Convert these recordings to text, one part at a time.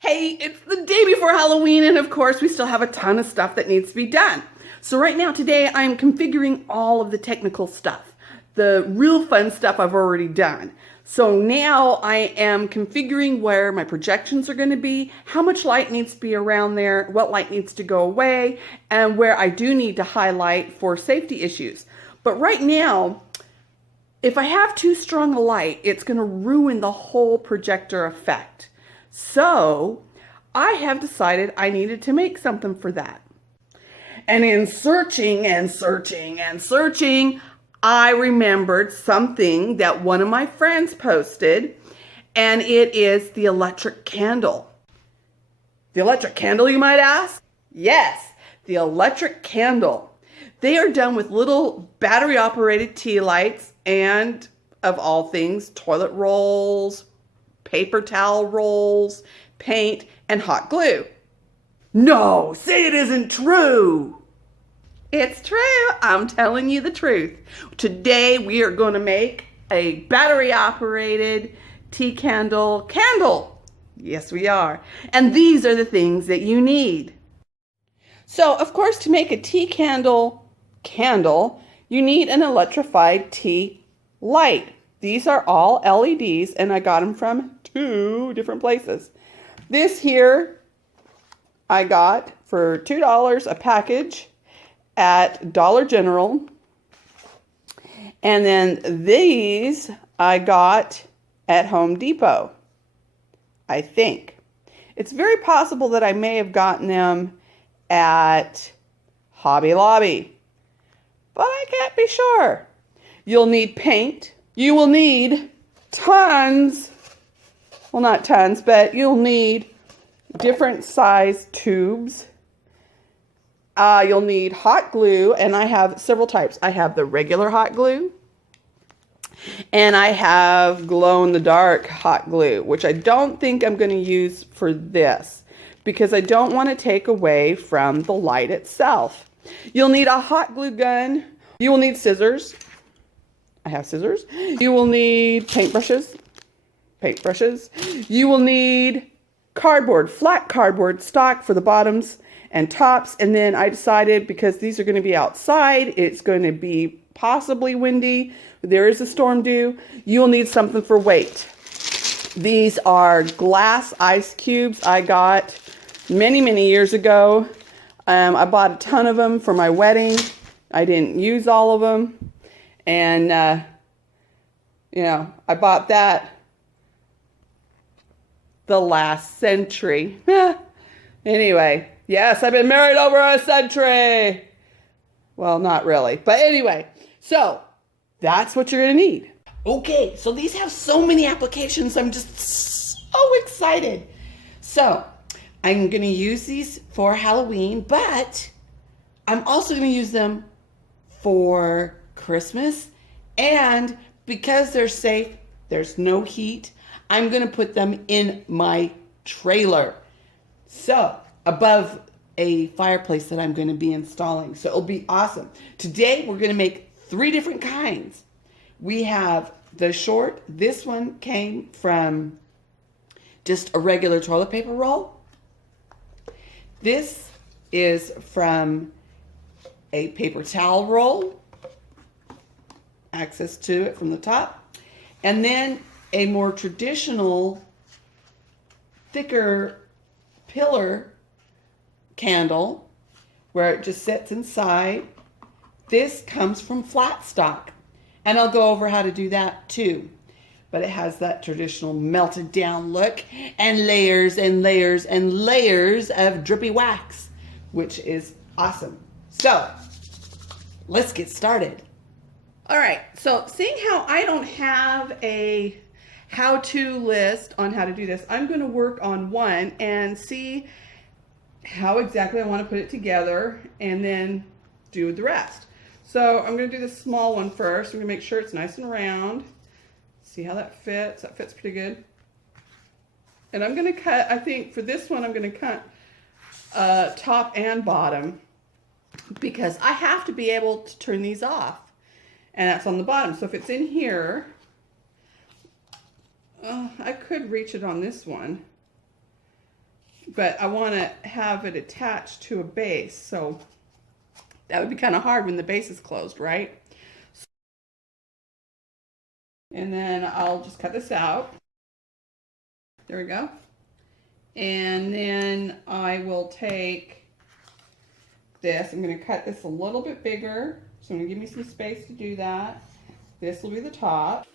Hey, it's the day before Halloween, and of course, we still have a ton of stuff that needs to be done. So right now, today, I'm configuring all of the technical stuff. The real fun stuff I've already done. So now I am configuring where my projections are going to be, how much light needs to be around there, what light needs to go away, and where I do need to highlight for safety issues. But right now, if I have too strong a light, it's going to ruin the whole projector effect. So I have decided I needed to make something for that. And in searching and searching and searching, I remembered something that one of my friends posted, and it is the electric candle. The electric candle, you might ask? Yes, the electric candle. They are done with little battery-operated tea lights and, of all things, toilet rolls, paper towel rolls, paint, and hot glue. No, say it isn't true. It's true. I'm telling you the truth. Today we are going to make a battery-operated tea candle. Yes, we are. And these are the things that you need. So, of course, to make a tea candle, you need an electrified tea light. These are all LEDs, and I got them from 2 different places. This here I got for $2 a package at Dollar General. And then these I got at Home Depot, I think. It's very possible that I may have gotten them at Hobby Lobby, but I can't be sure. You'll need paint. You will need tons, well, not tons, but you'll need different size tubes. You'll need hot glue, and I have several types. I have the regular hot glue, and I have glow-in-the-dark hot glue, which I don't think I'm going to use for this because I don't want to take away from the light itself. You'll need a hot glue gun. You will need scissors. I have scissors. You will need paintbrushes. You will need cardboard, flat cardboard stock for the bottoms and tops. And then I decided, because these are going to be outside, it's going to be possibly windy, there is a storm due, you will need something for weight. These are glass ice cubes I got many years ago. I bought a ton of them for my wedding. I didn't use all of them. And, I bought that the last century. Anyway, yes, I've been married over a century. Well, not really. But anyway, so that's what you're going to need. Okay, so these have so many applications. I'm just so excited. So I'm going to use these for Halloween, but I'm also going to use them for Christmas. And because they're safe, there's no heat, I'm going to put them in my trailer. So above a fireplace that I'm going to be installing. So it'll be awesome. Today we're going to make 3 different kinds. We have the short. This one came from just a regular toilet paper roll. This is from a paper towel roll. Access to it from the top. And then a more traditional, thicker pillar candle where it just sits inside. This comes from flat stock, and I'll go over how to do that too. But it has that traditional melted down look and layers and layers and layers of drippy wax, which is awesome. So let's get started. All right, so seeing how I don't have a how-to list on how to do this, I'm going to work on one and see how exactly I want to put it together and then do the rest. So I'm going to do the small one first. I'm going to make sure it's nice and round. See how that fits. That fits pretty good. And I'm going to cut, I think for this one, I'm going to cut top and bottom because I have to be able to turn these off. And that's on the bottom. So if it's in here, I could reach it on this one. but I want to have it attached to a base, so that would be kind of hard when the base is closed, right? And then I'll just cut this out. There we go. And then I will take this. I'm going to cut this a little bit bigger, so I'm going to give me some space to do that. This will be the top.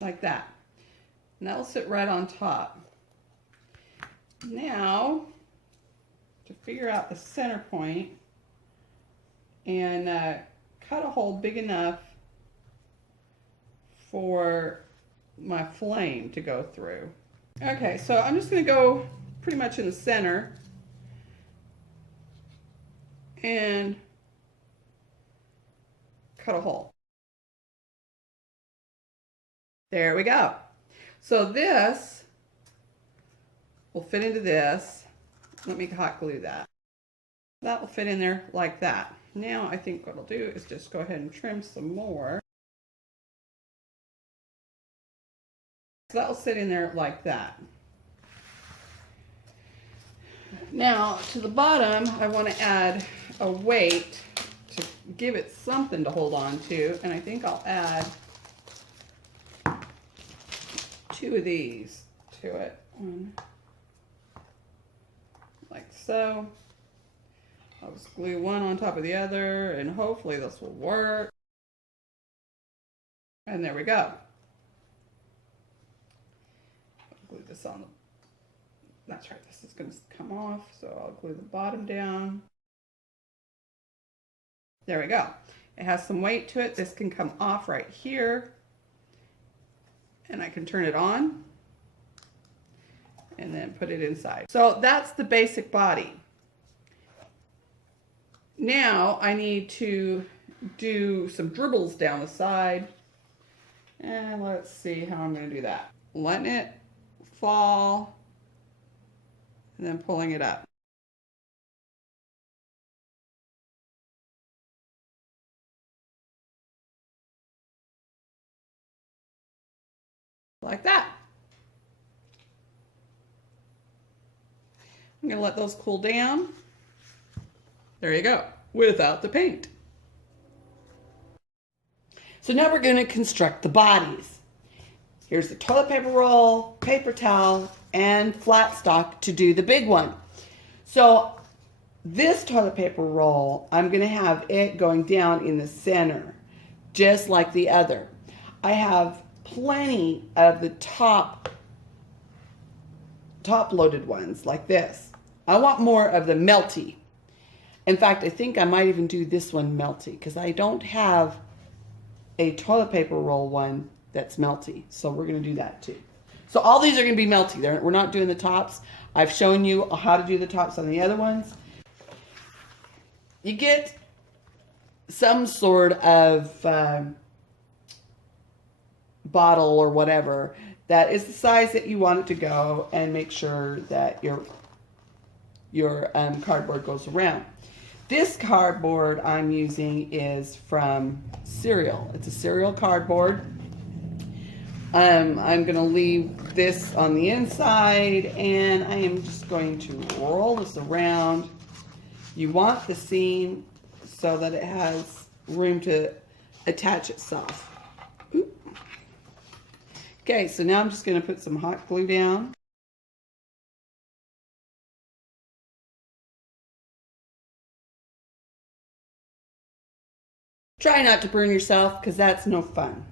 Like that. And that will sit right on top. Now, to figure out the center point and cut a hole big enough for my flame to go through. Okay, so I'm just going to go pretty much in the center and cut a hole. There we go. So this will fit into this. Let me hot glue that. That will fit in there like that. Now I think what I'll do is just go ahead and trim some more. So that will sit in there like that. Now to the bottom, I want to add a weight to give it something to hold on to, and I think I'll add 2 of these to it. One, like so. I'll just glue one on top of the other, and hopefully this will work. And there we go. I'll glue this on the, that's right, this is going to come off, so I'll glue the bottom down. There we go. It has some weight to it. This can come off right here, and I can turn it on and then put it inside. So that's the basic body. Now I need to do some dribbles down the side, and let's see how I'm going to do that. Letting it fall and then pulling it up. Like that. I'm going to let those cool down. There you go, without the paint. So now we're going to construct the bodies. Here's the toilet paper roll, paper towel, and flat stock to do the big one. So this toilet paper roll, I'm going to have it going down in the center, just like the other. I have plenty of the top loaded ones like this. I want more of the melty. In fact, I think I might even do this one melty because I don't have a toilet paper roll one that's melty. So we're going to do that too. So all these are going to be melty. We're not doing the tops. I've shown you how to do the tops on the other ones. You get some sort of bottle or whatever that is the size that you want it to go, and make sure that your cardboard goes around. This cardboard I'm using is from Cereal. It's a Cereal cardboard. I'm going to leave this on the inside, and I am just going to roll this around. You want the seam so that it has room to attach itself. Oop. Okay, so now I'm just going to put some hot glue down. Try not to burn yourself, because that's no fun.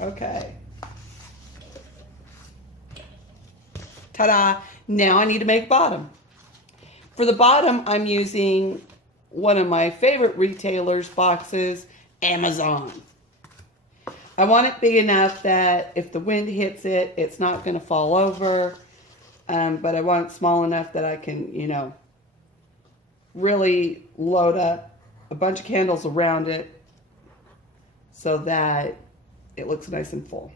Okay. Ta-da! Now I need to make bottom. For the bottom, I'm using one of my favorite retailers' boxes, Amazon. I want it big enough that if the wind hits it, it's not going to fall over. But I want it small enough that I can, really load up a bunch of candles around it so that it looks nice and full.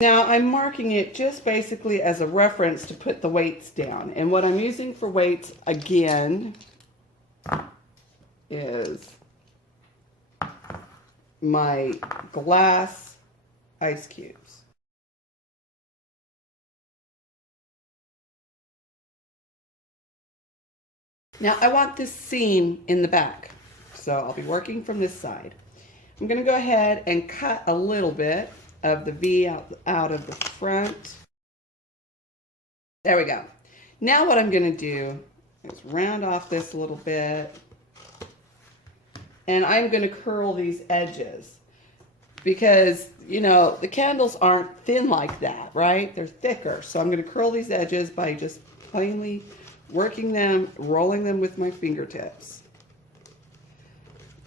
Now I'm marking it just basically as a reference to put the weights down. And what I'm using for weights, again, is my glass ice cubes. Now I want this seam in the back, so I'll be working from this side. I'm going to go ahead and cut a little bit of the V out of the front. There we go. Now what I'm going to do is round off this a little bit, and I'm going to curl these edges because, you know, the candles aren't thin like that, right? They're thicker. So I'm going to curl these edges by just plainly working them, rolling them with my fingertips.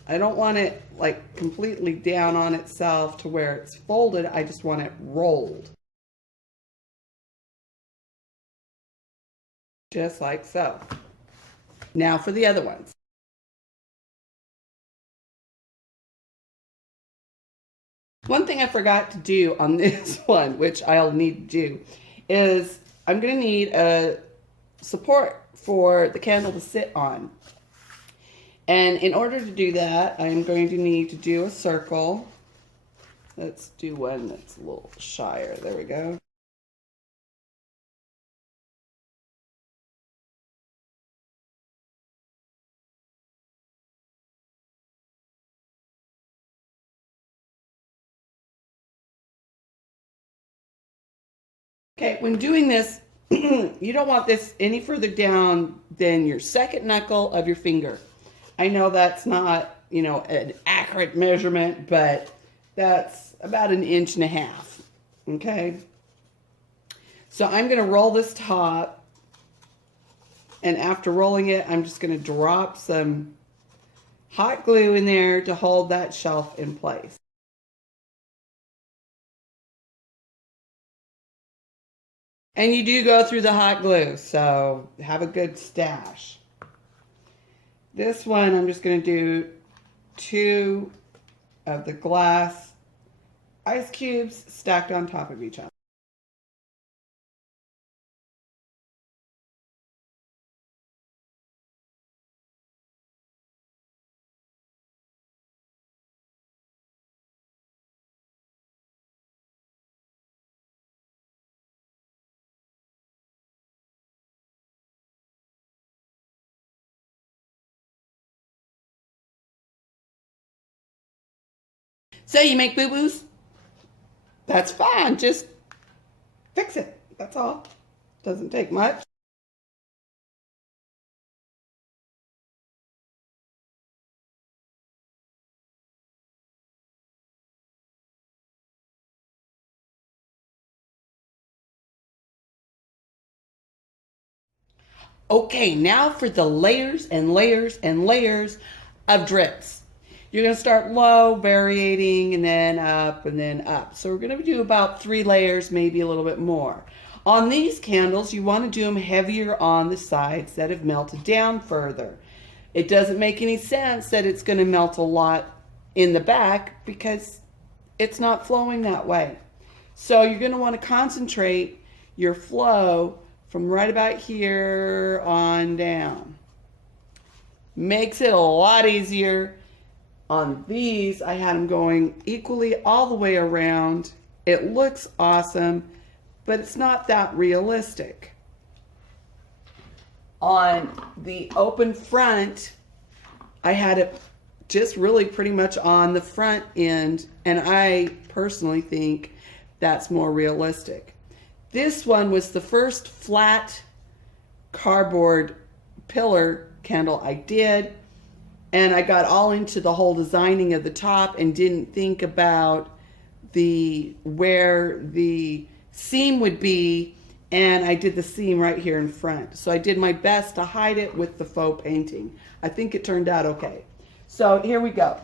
I don't want it like completely down on itself to where it's folded. I just want it rolled. Just like so. Now for the other ones. One thing I forgot to do on this one, which I'll need to do, is I'm going to need a support for the candle to sit on. And in order to do that, I'm going to need to do a circle. Let's do one that's a little shyer. There we go. Okay, when doing this, you don't want this any further down than your second knuckle of your finger. I know that's not, you know, an accurate measurement, but that's about 1.5 inches, okay? So I'm going to roll this top, and after rolling it, I'm just going to drop some hot glue in there to hold that shelf in place. And you do go through the hot glue, so have a good stash. This one, I'm just going to do 2 of the glass ice cubes stacked on top of each other. So you make boo-boos? That's fine. Just fix it. That's all. Doesn't take much. Okay, now for the layers and layers and layers of drips. You're going to start low, variating, and then up, and then up. So we're going to do about 3 layers, maybe a little bit more. On these candles, you want to do them heavier on the sides that have melted down further. It doesn't make any sense that it's going to melt a lot in the back because it's not flowing that way. So you're going to want to concentrate your flow from right about here on down. Makes it a lot easier. On these, I had them going equally all the way around. It looks awesome, but it's not that realistic. On the open front, I had it just really pretty much on the front end, and I personally think that's more realistic. This one was the first flat cardboard pillar candle I did, and I got all into the whole designing of the top and didn't think about where the seam would be, and I did the seam right here in front. So I did my best to hide it with the faux painting. I think it turned out okay. So here we go.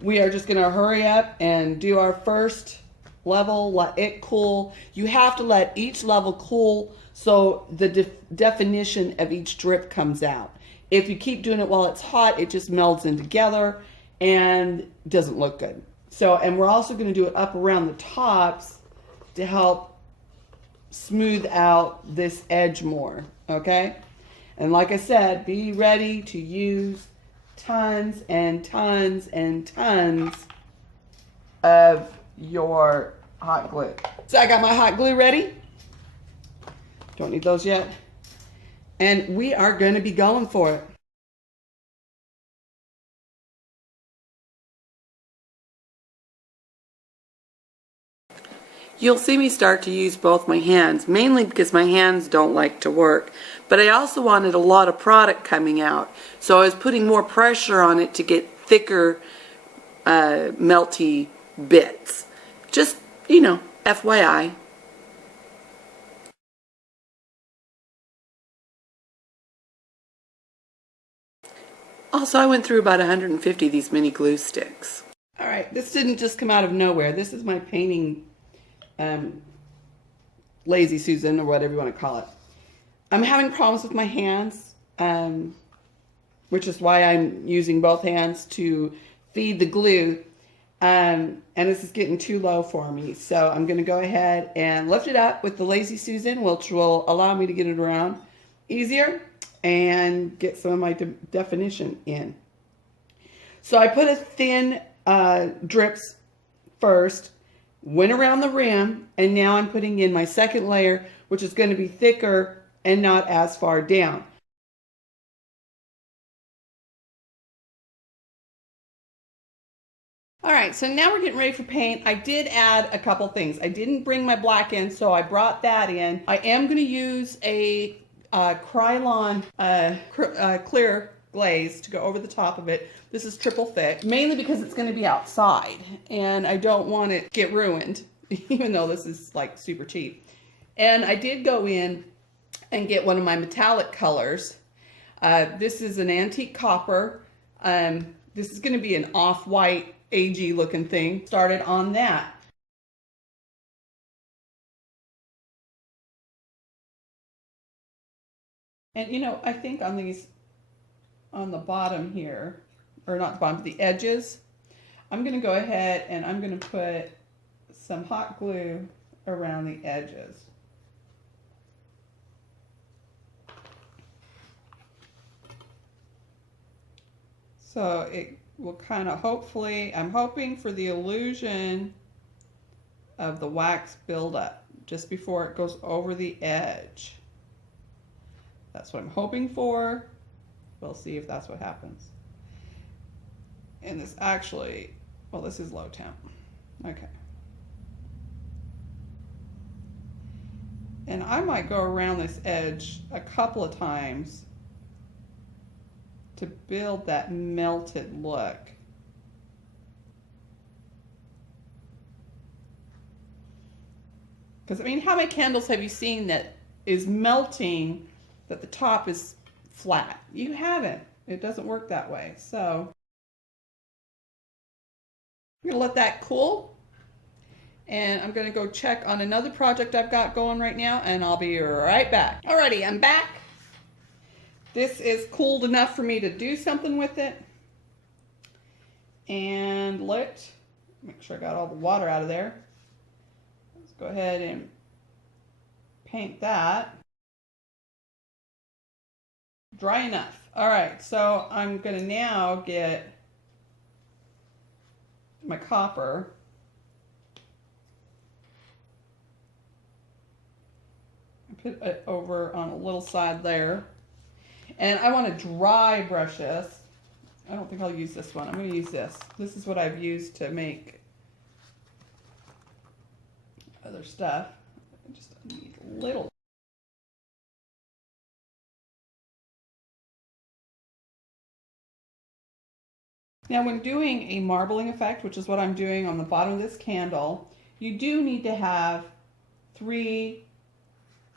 We are just gonna hurry up and do our first level, let it cool. You have to let each level cool so the definition of each drip comes out. If you keep doing it while it's hot, it just melds in together and doesn't look good. So, and we're also going to do it up around the tops to help smooth out this edge more, okay? And like I said, be ready to use tons and tons and tons of your hot glue. So I got my hot glue ready. Don't need those yet. And we are going to be going for it. You'll see me start to use both my hands, mainly because my hands don't like to work. But I also wanted a lot of product coming out, so I was putting more pressure on it to get thicker, melty bits. Just, you know, FYI. Also, I went through about 150 of these mini glue sticks. All right, this didn't just come out of nowhere. This is my painting Lazy Susan, or whatever you want to call it. I'm having problems with my hands, which is why I'm using both hands to feed the glue. And this is getting too low for me. So I'm going to go ahead and lift it up with the Lazy Susan, which will allow me to get it around easier and get some of my definition in. So I put a thin drips first, went around the rim, and now I'm putting in my second layer, which is going to be thicker and not as far down. All right, so now we're getting ready for paint. I did add a couple things. I didn't bring my black in, so I brought that in. I am going to use a Krylon clear glaze to go over the top of it. This is triple thick, mainly because it's going to be outside and I don't want it to get ruined, even though this is like super cheap. And I did go in and get one of my metallic colors. This is an antique copper. This is going to be an off-white, agey looking thing. Started on that. And you know, I think on these, on the bottom here, or not the bottom, but the edges, I'm going to go ahead and I'm going to put some hot glue around the edges. So it will kind of, hopefully, I'm hoping for the illusion of the wax buildup just before it goes over the edge. That's what I'm hoping for. We'll see if that's what happens. And this actually, well, this is low temp. Okay. And I might go around this edge a couple of times to build that melted look. Because, I mean, how many candles have you seen that is melting, that the top is flat? You haven't. It doesn't work that way. So I'm going to let that cool. And I'm going to go check on another project I've got going right now, and I'll be right back. Alrighty, I'm back. This is cooled enough for me to do something with it. And let's make sure I got all the water out of there. Let's go ahead and paint that. Dry enough. All right, so I'm going to now get my copper. Put it over on a little side there. And I want to dry brush this. I don't think I'll use this one. I'm going to use this. This is what I've used to make other stuff. I just need a little. Now when doing a marbling effect, which is what I'm doing on the bottom of this candle, you do need to have 3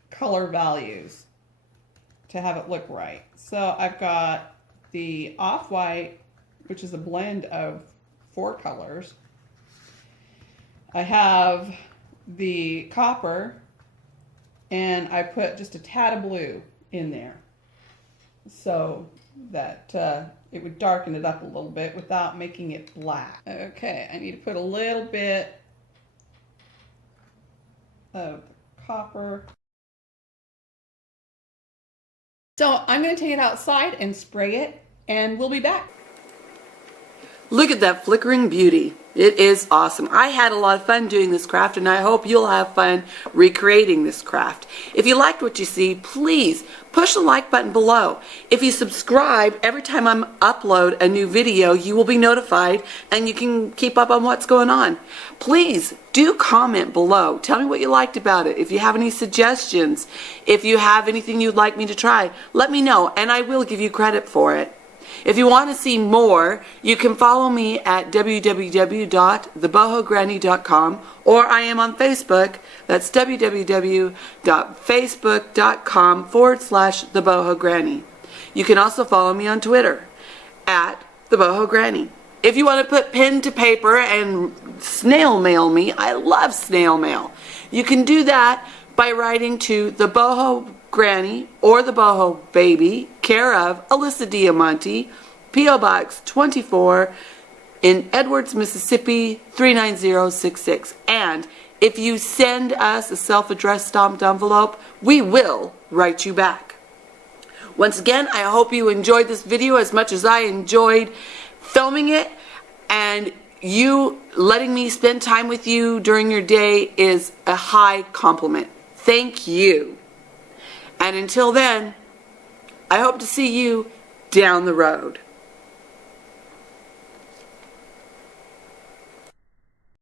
color values to have it look right. So I've got the off-white, which is a blend of 4 colors. I have the copper, and I put just a tad of blue in there so that it would darken it up a little bit without making it black. Okay, I need to put a little bit of copper. So I'm going to take it outside and spray it, and we'll be back. Look at that flickering beauty. It is awesome. I had a lot of fun doing this craft, and I hope you'll have fun recreating this craft. If you liked what you see, please push the like button below. If you subscribe, every time I upload a new video, you will be notified and you can keep up on what's going on. Please do comment below. Tell me what you liked about it. If you have any suggestions, if you have anything you'd like me to try, let me know and I will give you credit for it. If you want to see more, you can follow me at www.thebohogranny.com, or I am on Facebook. That's www.facebook.com/thebohogranny. You can also follow me on Twitter at thebohogranny. If you want to put pen to paper and snail mail me, I love snail mail. You can do that by writing to the Boho Granny or the Boho Baby, care of Alissa DeAmonti, P.O. Box 24 in Edwards, Mississippi 39066. And if you send us a self-addressed stamped envelope, we will write you back. Once again, I hope you enjoyed this video as much as I enjoyed filming it, and you letting me spend time with you during your day is a high compliment. Thank you. And until then, I hope to see you down the road.